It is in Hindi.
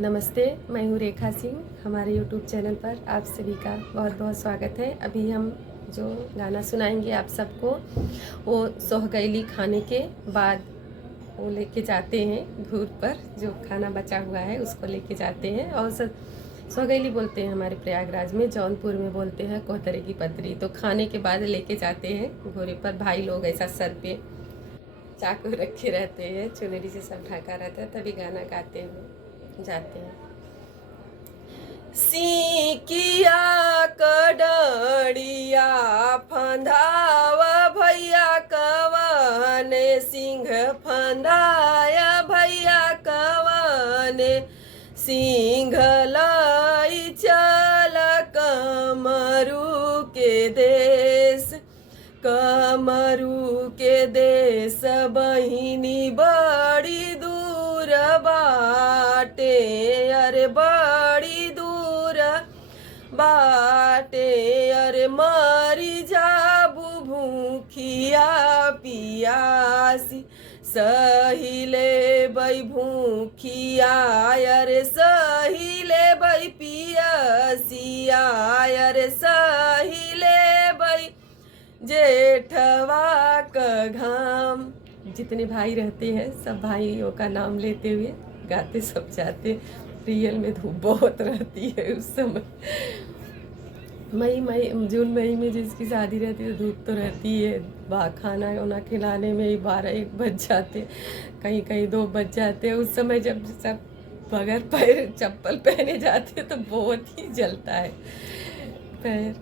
नमस्ते, मैं हूँ रेखा सिंह। हमारे यूट्यूब चैनल पर आप सभी का बहुत बहुत स्वागत है। अभी हम जो गाना सुनाएंगे आप सबको, वो सोहगैली खाने के बाद वो लेके जाते हैं घूर पर। जो खाना बचा हुआ है उसको लेके जाते हैं और सोहगैली बोलते हैं हमारे प्रयागराज में, जौनपुर में बोलते हैं कोहतरे की पतरी। तो खाने के बाद लेके जाते हैं घोड़े पर। भाई लोग ऐसा सर पे चाकू रखे रहते हैं, चुनरी से सब ढका रहता है, तभी गाना गाते हुए जाते हैं। सीकिया कड़िया फंदाव भैया कवने, सिंह फंदाया भैया कवने, सिंह लाई चल कमरू के देश, कमरू के देश बहिनी बड़ी दूर बाटे, अरे बड़ी दूर बाटे, अरे मरी जाबू भूखिया पियासी, सहिले बई भूखिया, अरे सहिले बई पियासिया, अरे सहिले बई जेठवा का घाम। जितने भाई रहते हैं सब भाइयों का नाम लेते हुए गाते सब जाते। रियल में धूप बहुत रहती है उस समय। जून मई में जिसकी शादी रहती है धूप तो रहती है। खाना वाना खिलाने में ही 12-1 बज जाते, कहीं कहीं 2 बज जाते हैं। उस समय जब सब बगैर पैर चप्पल पहने जाते तो बहुत ही जलता है पैर।